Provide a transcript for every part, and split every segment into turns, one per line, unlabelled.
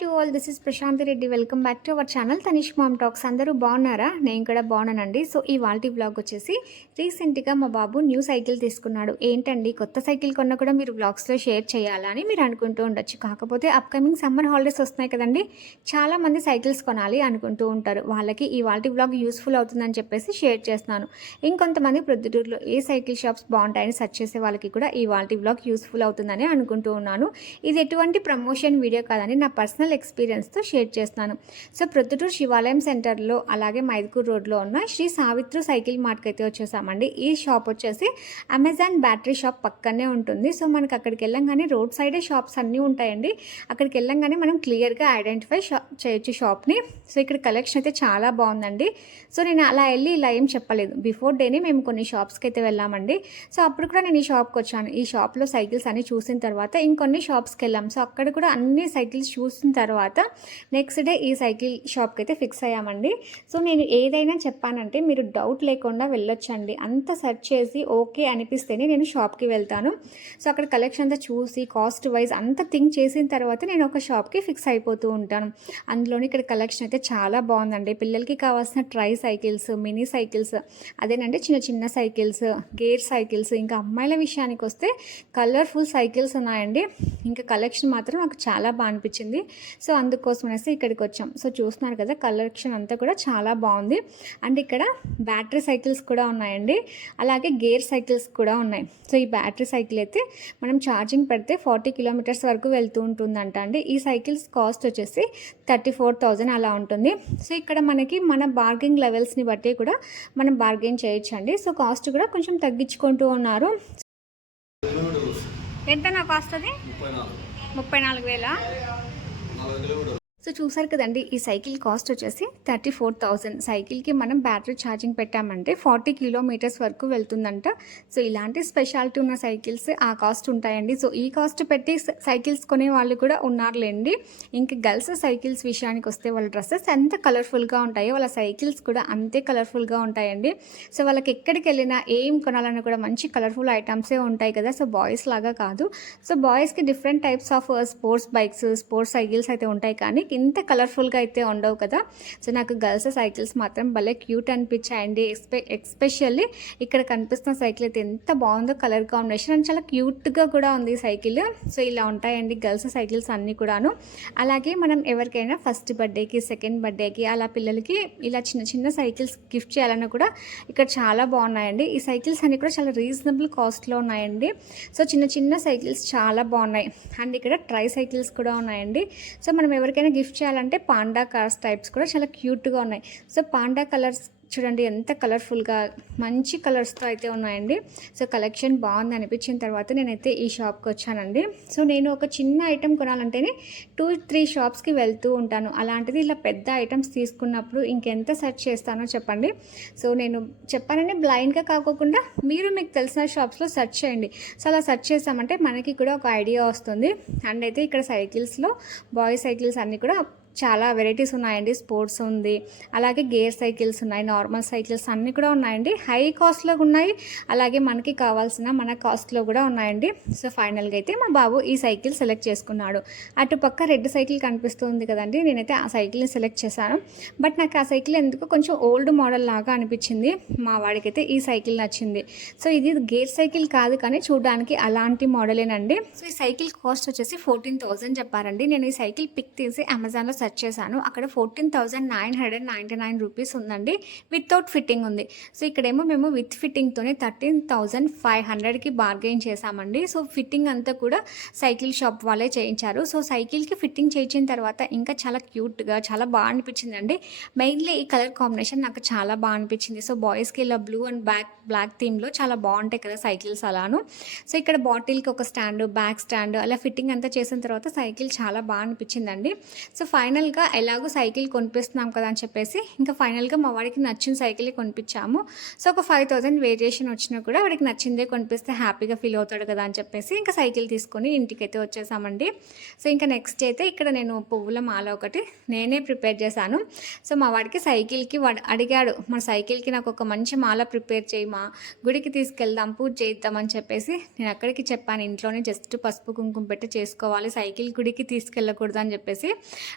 To all this is Prashanti Reddy welcome back to our channel Tanish mom talks అందరూ బాగున్నారా? నేను కూడా బాగున్నానండి. సో ఈ వాల్టీ బ్లాగ్ వచ్చేసి రీసెంట్గా మా బాబు న్యూ సైకిల్ తీసుకున్నాడు. ఏంటండి? కొత్త సైకిల్ కొన్నా కూడా మీరు బ్లాగ్స్లో షేర్ చేయాలని మీరు అనుకుంటూ ఉండొచ్చు. కాకపోతే అప్కమింగ్ సమ్మర్ హాలిడేస్ వస్తున్నాయి కదండి. చాలామంది సైకిల్స్ కొనాలి అనుకుంటూ ఉంటారు. వాళ్ళకి ఈ వాల్టీ బ్లాగ్ యూస్ఫుల్ అవుతుందని చెప్పేసి షేర్ చేస్తున్నాను. ఇంకొంతమంది ప్రొద్దుటూరులో ఏ సైకిల్ షాప్స్ బాగుంటాయని సెర్చ్ చేసే వాళ్ళకి కూడా ఈ వాల్టీ బ్లాగ్ యూస్ఫుల్ అవుతుందని అనుకుంటూ ఉన్నాను. ఇది ఎటువంటి ప్రమోషన్ వీడియో కాదని నా పర్సనల్ ఎక్స్పీరియన్స్తో షేర్ చేస్తున్నాను సో ప్రొద్దుటూరు శివాలయం సెంటర్లో అలాగే మైదుకూర్ రోడ్లో ఉన్న శ్రీ సావిత్రి సైకిల్ మార్ట్కి అయితే వచ్చేసామండి. ఈ షాప్ వచ్చేసి అమెజాన్ బ్యాటరీ షాప్ పక్కనే ఉంటుంది. సో మనకి అక్కడికి వెళ్ళంగానే రోడ్ సైడే షాప్స్ అన్నీ ఉంటాయండి. అక్కడికి వెళ్ళంగానే మనం క్లియర్గా ఐడెంటిఫై షా చేయొచ్చు షాప్ని. సో ఇక్కడ కలెక్షన్ అయితే చాలా బాగుందండి. సో నేను అలా వెళ్ళి ఇలా ఏం చెప్పలేదు. బిఫోర్ డేనే మేము కొన్ని షాప్స్కి అయితే వెళ్ళామండి. సో అప్పుడు కూడా నేను ఈ షాప్కి వచ్చాను. ఈ షాప్లో సైకిల్స్ అన్ని చూసిన తర్వాత ఇంకొన్ని షాప్స్కి వెళ్ళాం. సో అక్కడ కూడా అన్ని సైకిల్స్ చూసిన తర్వాత నెక్స్ట్ డే ఈ సైకిల్ షాప్కి అయితే ఫిక్స్ అయ్యామండి. సో నేను ఏదైనా చెప్పానంటే మీరు డౌట్ లేకుండా వెళ్ళొచ్చండి. అంత సెర్చ్ చేసి ఓకే అనిపిస్తేనే నేను షాప్కి వెళ్తాను. సో అక్కడ కలెక్షన్ అంతా చూసి కాస్ట్ వైజ్ అంతా థింక్ చేసిన తర్వాత నేను ఒక షాప్కి ఫిక్స్ అయిపోతూ ఉంటాను. అందులోని ఇక్కడ కలెక్షన్ అయితే చాలా బాగుందండి. పిల్లలకి కావాల్సిన ట్రై సైకిల్స్ మినీ సైకిల్స్ అదేనండి చిన్న చిన్న సైకిల్స్ గేర్ సైకిల్స్ ఇంకా అమ్మాయిల విషయానికి వస్తే కలర్ఫుల్ సైకిల్స్ ఉన్నాయండి. ఇంకా కలెక్షన్ మాత్రం నాకు చాలా బాగా అనిపించింది. సో అందుకోసం అనేసి ఇక్కడికి వచ్చాం. సో చూస్తున్నారు కదా కలెక్షన్ అంతా కూడా చాలా బాగుంది. అండ్ ఇక్కడ బ్యాటరీ సైకిల్స్ కూడా ఉన్నాయండి. అలాగే గేర్ సైకిల్స్ కూడా ఉన్నాయి. సో ఈ బ్యాటరీ సైకిల్ అయితే మనం ఛార్జింగ్ పెడితే ఫార్టీ కిలోమీటర్స్ వరకు వెళ్తూ ఉంటుందంట అండి. ఈ సైకిల్స్ కాస్ట్ వచ్చేసి థర్టీ ఫోర్ థౌజండ్ అలా ఉంటుంది. సో ఇక్కడ మనకి మన బార్గెన్ లెవెల్స్ని బట్టి కూడా మనం బార్గెన్ చేయొచ్చండి. సో కాస్ట్ కూడా కొంచెం తగ్గించుకుంటూ ఉన్నారు. ఎంత నా కాస్ట్ అది?
ముప్పై నాలుగు
వేలా?
నాలుగు
సో చూసారు కదండి ఈ సైకిల్ కాస్ట్ వచ్చేసి థర్టీ ఫోర్ థౌజండ్ సైకిల్కి మనం బ్యాటరీ ఛార్జింగ్ పెట్టామంటే ఫార్టీ కిలోమీటర్స్ వరకు వెళ్తుందంట. సో ఇలాంటి స్పెషాలిటీ ఉన్న సైకిల్స్ ఆ కాస్ట్ ఉంటాయండి. సో ఈ కాస్ట్ పెట్టి సైకిల్స్ కొనే వాళ్ళు కూడా ఉన్నారులేండి. ఇంకా గర్ల్స్ సైకిల్స్ విషయానికి వస్తే వాళ్ళ డ్రెస్సెస్ ఎంత కలర్ఫుల్గా ఉంటాయో వాళ్ళ సైకిల్స్ కూడా అంతే కలర్ఫుల్గా ఉంటాయండి. సో వాళ్ళకి ఎక్కడికి వెళ్ళినా ఏం కొనాలన్నా కూడా మంచి కలర్ఫుల్ ఐటమ్సే ఉంటాయి కదా. సో బాయ్స్ లాగా కాదు. సో బాయ్స్కి different types of sports bikes sports cycles అయితే ఉంటాయి. కానీ ఇంత కలర్ఫుల్గా అయితే ఉండవు కదా. సో నాకు గర్ల్స్ సైకిల్స్ మాత్రం భలే క్యూట్ అనిపించాయండి. ఎక్స్పె ఎక్స్పెషల్లీ ఇక్కడ కనిపిస్తున్న సైకిల్ అయితే ఎంత బాగుందో కలర్ కాంబినేషన్. అండ్ చాలా క్యూట్గా కూడా ఉంది ఈ సైకిల్. సో ఇలా ఉంటాయండి గర్ల్స్ సైకిల్స్ అన్నీ కూడాను. అలాగే మనం ఎవరికైనా ఫస్ట్ బర్త్డేకి సెకండ్ బర్త్డేకి అలా పిల్లలకి ఇలా చిన్న చిన్న సైకిల్స్ గిఫ్ట్ చేయాలన్నా కూడా ఇక్కడ చాలా బాగున్నాయండి. ఈ సైకిల్స్ అన్ని కూడా చాలా రీజనబుల్ కాస్ట్లో ఉన్నాయండి. సో చిన్న చిన్న సైకిల్స్ చాలా బాగున్నాయి. అండ్ ఇక్కడ ట్రై సైకిల్స్ కూడా ఉన్నాయండి. సో మనం ఎవరికైనా గిఫ్ట్ చేయాలంటే పాండా కార్స్ టైప్స్ కూడా చాలా క్యూట్గా ఉన్నాయి. సో పాండా కలర్స్ చూడండి ఎంత కలర్ఫుల్గా మంచి కలర్స్తో అయితే ఉన్నాయండి. సో కలెక్షన్ బాగుంది అనిపించిన తర్వాత నేనైతే ఈ షాప్కి వచ్చానండి. సో నేను ఒక చిన్న ఐటెం కొనాలంటేనే టూ త్రీ షాప్స్కి వెళ్తూ ఉంటాను. అలాంటిది ఇలా పెద్ద ఐటమ్స్ తీసుకున్నప్పుడు ఇంకెంత సెర్చ్ చేస్తానో చెప్పండి. సో నేను చెప్పానని బ్లైండ్గా కాకోకుండా మీరు మీకు తెలిసిన షాప్స్లో సెర్చ్ చేయండి. సో అలా సెర్చ్ చేసామంటే మనకి కూడా ఒక ఐడియా వస్తుంది. అండ్ అయితే ఇక్కడ సైకిల్స్లో బాయ్ సైకిల్స్ అన్నీ కూడా చాలా వెరైటీస్ ఉన్నాయండి. స్పోర్ట్స్ ఉంది. అలాగే గేర్ సైకిల్స్ ఉన్నాయి. నార్మల్ సైకిల్స్ అన్నీ కూడా ఉన్నాయండి. హై కాస్ట్లో ఉన్నాయి. అలాగే మనకి కావాల్సిన మన కాస్ట్లో కూడా ఉన్నాయండి. సో ఫైనల్గా అయితే మా బాబు ఈ సైకిల్ సెలెక్ట్ చేసుకున్నాడు. అటుపక్క రెడ్ సైకిల్ కనిపిస్తుంది కదండి. నేనైతే ఆ సైకిల్ని సెలెక్ట్ చేశాను. బట్ నాకు ఆ సైకిల్ ఎందుకు కొంచెం ఓల్డ్ మోడల్ లాగా అనిపించింది. మా వాడికైతే ఈ సైకిల్ నచ్చింది. సో ఇది గేర్ సైకిల్ కాదు కానీ చూడడానికి అలాంటి మోడలేనండి. సో ఈ సైకిల్ కాస్ట్ వచ్చేసి ఫోర్టీన్ థౌసండ్ చెప్పారండి. నేను ఈ సైకిల్ పిక్ తీసి అమెజాన్లో సెర్చ్ చేశాను అక్కడ fourteen thousand nine hundred ninety nine rupees ఉందండి. వితౌట్ ఫిట్టింగ్ ఉంది. సో ఇక్కడేమో మేము విత్ ఫిట్టింగ్తోనే థర్టీన్ థౌసండ్ ఫైవ్ హండ్రెడ్కి బార్గెయిన్ చేశామండి. సో ఫిట్టింగ్ అంతా కూడా సైకిల్ షాప్ వాళ్ళే చేయించారు. సో సైకిల్కి ఫిట్టింగ్ చేయించిన తర్వాత ఇంకా చాలా క్యూట్గా చాలా బాగా అనిపించిందండి. మెయిన్లీ ఈ కలర్ కాంబినేషన్ నాకు చాలా బాగా అనిపించింది. సో బాయ్స్కి ఇలా బ్లూ అండ్ బ్లాక్ బ్లాక్ థీమ్లో చాలా బాగుంటాయి కదా సైకిల్స్ అలాను. సో ఇక్కడ బాటిల్కి ఒక స్టాండ్ బ్యాక్ స్టాండ్ అలా ఫిట్టింగ్ అంతా చేసిన తర్వాత సైకిల్ చాలా బాగా అనిపించిందండి. సో ఫైనల్ ఫైనల్గా ఎలాగో సైకిల్ కొనిపిస్తున్నాం కదా అని చెప్పేసి ఇంకా ఫైనల్గా మా వాడికి నచ్చిన సైకిల్ కొనిపించాము. సో ఒక ఫైవ్ థౌసండ్ వేరియేషన్ వచ్చినా కూడా వాడికి నచ్చిందే కొనిపిస్తే హ్యాపీగా ఫీల్ అవుతాడు కదా అని చెప్పేసి ఇంకా సైకిల్ తీసుకొని ఇంటికైతే వచ్చేసామండి. సో ఇంకా నెక్స్ట్ అయితే ఇక్కడ నేను పువ్వుల మాల ఒకటి నేనే ప్రిపేర్ చేశాను. సో మా వాడికి సైకిల్కి వాడు అడిగాడు మన సైకిల్కి నాకు ఒక మంచి మాల ప్రిపేర్ చేయమా? గుడికి తీసుకెళ్దాం పూజ చేద్దామని చెప్పేసి నేను అక్కడికి చెప్పాను ఇంట్లోనే జస్ట్ పసుపు కుంకుమ పెట్టి చేసుకోవాలి సైకిల్ గుడికి తీసుకెళ్ళకూడదు అని చెప్పేసి.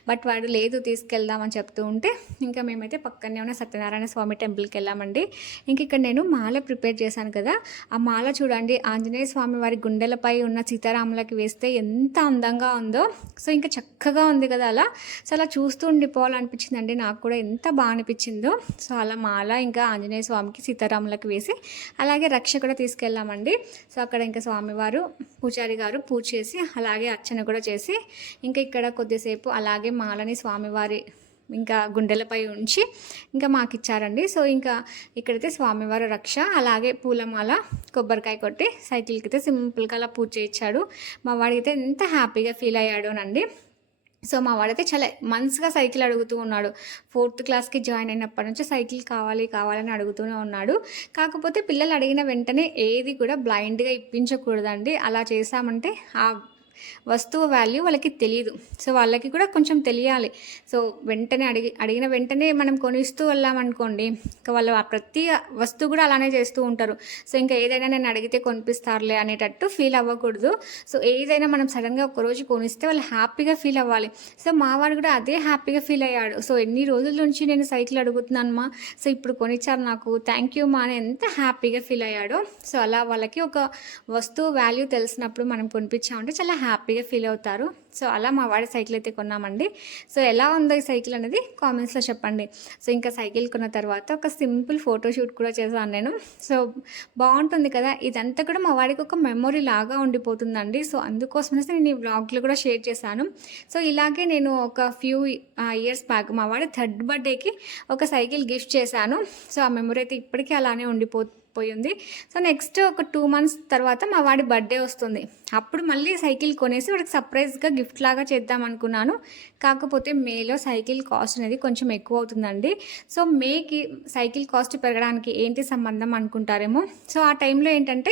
బట్ వాడు లేదు తీసుకెళ్దామని చెప్తూ ఉంటే ఇంకా మేమైతే పక్కనే ఉన్న సత్యనారాయణ స్వామి టెంపుల్కి వెళ్ళామండి. ఇంక ఇక్కడ నేను మాల ప్రిపేర్ చేశాను కదా ఆ మాల చూడండి ఆంజనేయ స్వామి వారి గుండెలపై ఉన్న సీతారాములకి వేస్తే ఎంత అందంగా ఉందో. సో ఇంకా చక్కగా ఉంది కదా అలా. సో అలా చూస్తూ ఉండిపోవాలనిపించిందండి నాకు కూడా ఎంత బాగా అనిపించిందో. సో అలా మాల ఇంకా ఆంజనేయ స్వామికి సీతారాములకి వేసి అలాగే రక్ష కూడా తీసుకెళ్ళామండి. సో అక్కడ ఇంకా స్వామివారు పూజారి గారు పూజ చేసి అలాగే అర్చన కూడా చేసి ఇంకా ఇక్కడ కొద్దిసేపు అలాగే మా మాలని స్వామివారి ఇంకా గుండెలపై ఉంచి ఇంకా మాకు ఇచ్చారండి సో ఇంకా ఇక్కడైతే స్వామివారి రక్ష అలాగే పూలమాల కొబ్బరికాయ కొట్టి సైకిల్కి అయితే సింపుల్గా అలా పూజ చేయించాడు. మా వాడికైతే ఎంత హ్యాపీగా ఫీల్ అయ్యాడోనండి. సో మా వాడైతే చాలా మంత్స్గా సైకిల్ అడుగుతూ ఉన్నాడు. ఫోర్త్ క్లాస్కి జాయిన్ అయినప్పటి నుంచి సైకిల్ కావాలి కావాలని అడుగుతూనే ఉన్నాడు. కాకపోతే పిల్లలు అడిగిన వెంటనే ఏది కూడా బ్లైండ్గా ఇప్పించకూడదండి. అలా చేసామంటే ఆ వస్తువు వాల్యూ వాళ్ళకి తెలియదు సో వాళ్ళకి కూడా కొంచెం తెలియాలి. సో వెంటనే అడిగి అడిగిన వెంటనే మనం కొనిస్తూ వెళ్ళామనుకోండి ఇంకా వాళ్ళు ఆ ప్రతి వస్తువు కూడా అలానే చేస్తూ ఉంటారు. సో ఇంకా ఏదైనా నేను అడిగితే కొనిపిస్తారులే అనేటట్టు ఫీల్ అవ్వకూడదు. సో ఏదైనా మనం సడన్గా ఒకరోజు కొనిస్తే వాళ్ళు హ్యాపీగా ఫీల్ అవ్వాలి. సో మావాడు కూడా అదే హ్యాపీగా ఫీల్ అయ్యాడు. సో ఎన్ని రోజుల నుంచి నేను సైకిల్ అడుగుతున్నాను మా? సో ఇప్పుడు కొనిచ్చారు నాకు. థ్యాంక్ యూ మా అని ఎంత హ్యాపీగా ఫీల్ అయ్యాడో. సో అలా వాళ్ళకి ఒక వస్తువు వాల్యూ తెలిసినప్పుడు మనం కొనిపించామంటే చాలా హ్యాపీ హ్యాపీగా ఫీల్ అవుతారు. సో అలా మా వాడి సైకిల్ అయితే కొన్నామండి. సో ఎలా ఉందో ఈ సైకిల్ అనేది కామెంట్స్లో చెప్పండి. సో ఇంకా సైకిల్ కొన్న తర్వాత ఒక సింపుల్ ఫోటో షూట్ కూడా చేశాను నేను. సో బాగుంటుంది కదా? ఇదంతా కూడా మా వాడికి ఒక మెమొరీ లాగా ఉండిపోతుందండి. సో అందుకోసమనేసి నేను ఈ వ్లాగ్లో కూడా షేర్ చేశాను. సో ఇలాగే నేను ఒక ఫ్యూ ఇయర్స్ బ్యాక్ మా వాడి థర్డ్ బర్త్డేకి ఒక సైకిల్ గిఫ్ట్ చేశాను. సో ఆ మెమొరీ అయితే ఇప్పటికీ అలానే ఉండిపో పోయింది. సో నెక్స్ట్ ఒక టూ మంత్స్ తర్వాత మా వాడి బర్త్డే వస్తుంది. అప్పుడు మళ్ళీ సైకిల్ కొనేసి వాడికి సర్ప్రైజ్గా గిఫ్ట్ లాగా చేద్దాం అనుకున్నాను. కాకపోతే మేలో సైకిల్ కాస్ట్ అనేది కొంచెం ఎక్కువ అవుతుందండి. సో మేకి సైకిల్ కాస్ట్ పెరగడానికి ఏంటి సంబంధం అనుకుంటారేమో? సో ఆ టైంలో ఏంటంటే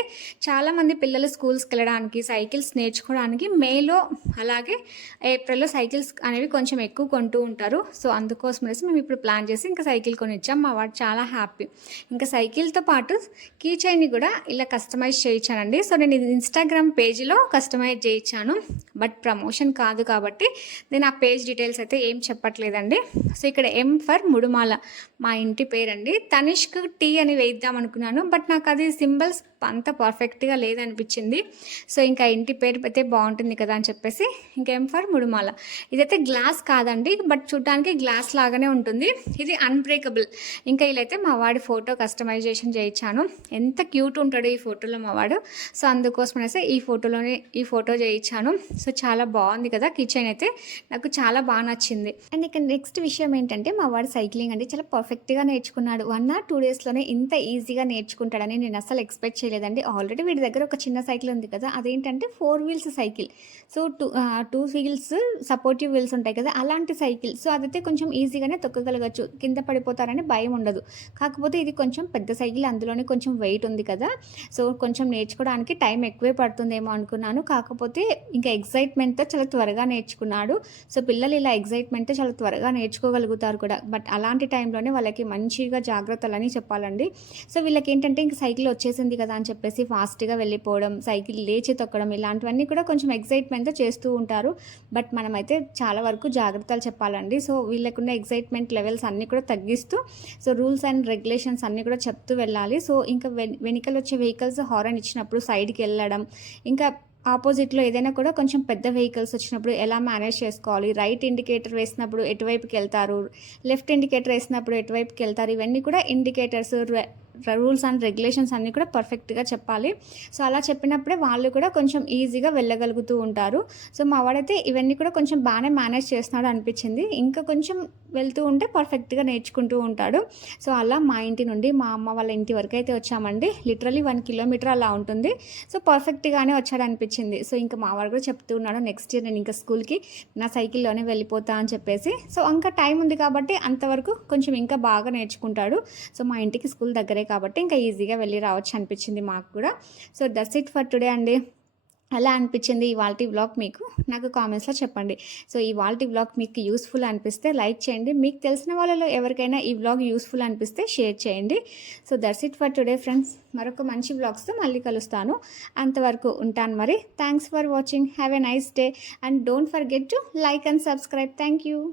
చాలామంది పిల్లలు స్కూల్స్కి వెళ్ళడానికి సైకిల్స్ నేర్చుకోవడానికి మేలో అలాగే ఏప్రిల్లో సైకిల్స్ అనేవి కొంచెం ఎక్కువ కొంటూ ఉంటారు. సో అందుకోసం మేము ఇప్పుడు ప్లాన్ చేసి ఇంకా సైకిల్ కొనిచ్చాం. మా వాడు చాలా హ్యాపీ. ఇంకా సైకిల్తో పాటు కీ చైన్ని కూడా ఇలా కస్టమైజ్ చేయించానండి. సో నేను ఇది ఇన్స్టాగ్రామ్ పేజీలో కస్టమైజ్ చేయించాను. బట్ ప్రమోషన్ కాదు కాబట్టి నేను ఆ పేజ్ డీటెయిల్స్ అయితే ఏం చెప్పట్లేదండి. సో ఇక్కడ ఎం ఫర్ ముడుమాల మా ఇంటి పేరండి. తనిష్క్ టీ అని వేద్దాం అనుకున్నాను. బట్ నాకు అది సింబల్స్ అంత పర్ఫెక్ట్గా లేదనిపించింది. సో ఇంకా ఇంటి పేరు అయితే బాగుంటుంది కదా అని చెప్పేసి ఇంకేం ఫర్ ముడుమాల. ఇదైతే గ్లాస్ కాదండి బట్ చూడటానికి గ్లాస్ లాగానే ఉంటుంది. ఇది అన్బ్రేకబుల్. ఇంకా వీళ్ళైతే మా వాడి ఫోటో కస్టమైజేషన్ చేయించాను ఎంత క్యూట్ ఉంటాడు ఈ ఫోటోలో మా వాడు. సో అందుకోసం అనేసి ఈ ఫోటోలోనే ఈ ఫోటో చేయించాను సో చాలా బాగుంది కదా కిచెన్ అయితే. నాకు చాలా బాగా నచ్చింది. అండ్ ఇక నెక్స్ట్ విషయం ఏంటంటే మా వాడు సైక్లింగ్ అంటే చాలా పర్ఫెక్ట్గా నేర్చుకున్నాడు. వన్ ఆర్ టూ డేస్లోనే ఇంత ఈజీగా నేర్చుకుంటాడని నేను అసలు ఎక్స్పెక్ట్ చేయలేదండి. ఆల్రెడీ వీడి దగ్గర ఒక చిన్న సైకిల్ ఉంది కదా అదేంటంటే four wheels cycle. So two two wheels supportive wheels ఉంటాయి కదా అలాంటి సైకిల్. సో అదైతే కొంచెం ఈజీగానే తొక్కగలగచ్చు. కింద పడిపోతారని భయం ఉండదు. కాకపోతే ఇది కొంచెం పెద్ద సైకిల్ అందులోనే కొంచెం వెయిట్ ఉంది కదా. సో కొంచెం నేర్చుకోవడానికి టైం ఎక్కువే పడుతుందేమో అనుకున్నాను. కాకపోతే ఇంకా ఎగ్జైట్మెంట్తో చాలా త్వరగా నేర్చుకున్నాడు. సో పిల్లలు ఇలా ఎగ్జైట్మెంట్తో చాలా త్వరగా నేర్చుకోగలుగుతారు కూడా. బట్ అలాంటి టైంలోనే వాళ్ళకి మంచిగా జాగ్రత్తలని చెప్పాలండి. సో వీళ్ళకి ఏంటంటే ఇంక సైకిల్ వచ్చేసింది కదా అని చెప్పేసి ఫాస్ట్గా వెళ్ళిపోవడం సైకిల్ లేచి తొక్కడం ఇలాంటివన్నీ కూడా కొంచెం ఎగ్జైట్మెంట్తో చేస్తూ ఉంటారు. బట్ మనమైతే చాలా వరకు జాగ్రత్తలు చెప్పాలండి. సో వీళ్ళకున్న ఎగ్జైట్మెంట్ లెవెల్స్ అన్నీ కూడా తగ్గిస్తూ సో రూల్స్ అండ్ రెగ్యులేషన్స్ అన్నీ కూడా చెప్తూ వెళ్ళాలి. సో ఇంకా వెన్ వెనుకలు వచ్చే వెహికల్స్ హారన్ ఇచ్చినప్పుడు సైడ్కి వెళ్ళడం ఇంకా ఆపోజిట్లో ఏదైనా కూడా కొంచెం పెద్ద వెహికల్స్ వచ్చినప్పుడు ఎలా మేనేజ్ చేసుకోవాలి రైట్ ఇండికేటర్ వేసినప్పుడు ఎటువైపుకి వెళ్తారు లెఫ్ట్ ఇండికేటర్ వేసినప్పుడు ఎటువైపుకి వెళ్తారు ఇవన్నీ కూడా ఇండికేటర్స్ రూల్స్ అండ్ రెగ్యులేషన్స్ అన్నీ కూడా పర్ఫెక్ట్గా చెప్పాలి. సో అలా చెప్పినప్పుడే వాళ్ళు కూడా కొంచెం ఈజీగా వెళ్ళగలుగుతూ ఉంటారు. సో మా వాడైతే ఇవన్నీ కూడా కొంచెం బాగానే మేనేజ్ చేస్తున్నాడు అనిపించింది. ఇంకా కొంచెం వెళ్తూ ఉంటే పర్ఫెక్ట్గా నేర్చుకుంటూ ఉంటాడు. సో అలా మా ఇంటి నుండి మా అమ్మ వాళ్ళ ఇంటి వరకు అయితే వచ్చామండి. లిటరలీ వన్ కిలోమీటర్ అలా ఉంటుంది. సో పర్ఫెక్ట్గానే వచ్చాడు అనిపించింది. సో ఇంకా మా వాడు కూడా చెప్తూ ఉన్నాడు నెక్స్ట్ ఇయర్ నేను ఇంకా స్కూల్కి నా సైకిల్లోనే వెళ్ళిపోతా అని చెప్పేసి. సో ఇంకా టైం ఉంది కాబట్టి అంతవరకు కొంచెం ఇంకా బాగా నేర్చుకుంటాడు. సో మా ఇంటికి స్కూల్ దగ్గరే కాబట్టి ఇంకా ఈజీగా వెళ్ళి రావచ్చు అనిపించింది మాకు కూడా. So that's it for today అండి. ఎలా అనిపించింది ఈ బ్లాగ్ మీకు? నాకు కామెంట్స్లో చెప్పండి. సో ఈ బ్లాగ్ మీకు యూస్ఫుల్ అనిపిస్తే లైక్ చేయండి. మీకు తెలిసిన వాళ్ళలో ఎవరికైనా ఈ బ్లాగ్ యూస్ఫుల్ అనిపిస్తే షేర్ చేయండి. So that's it for today friends. మరొక మంచి బ్లాగ్స్తో మళ్ళీ కలుస్తాను. అంతవరకు ఉంటాను మరి. Thanks for watching. Have a nice day. And don't forget to like and subscribe. Thank you.